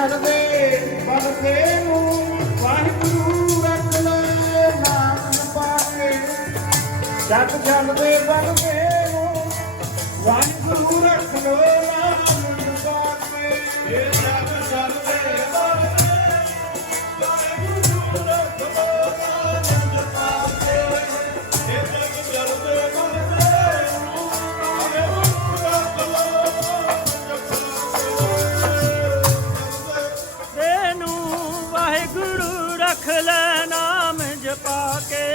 ਚੱਲਦੇ ਬਲਦੇ ਨੂੰ ਵਾਹਿਗੁਰੂ ਰੱਖ ਲੈ ਨਾਮ ਜਪਾ ਕੇ ਜੱਗ ਚੱਲਦੇ ਨੂੰ ਵਾਹਿਗੁਰੂ ਵਾਹਿਗੁਰੂ ਰੱਖ ਲੈ ਨਾਮ ਜਪਾ ਕੇ।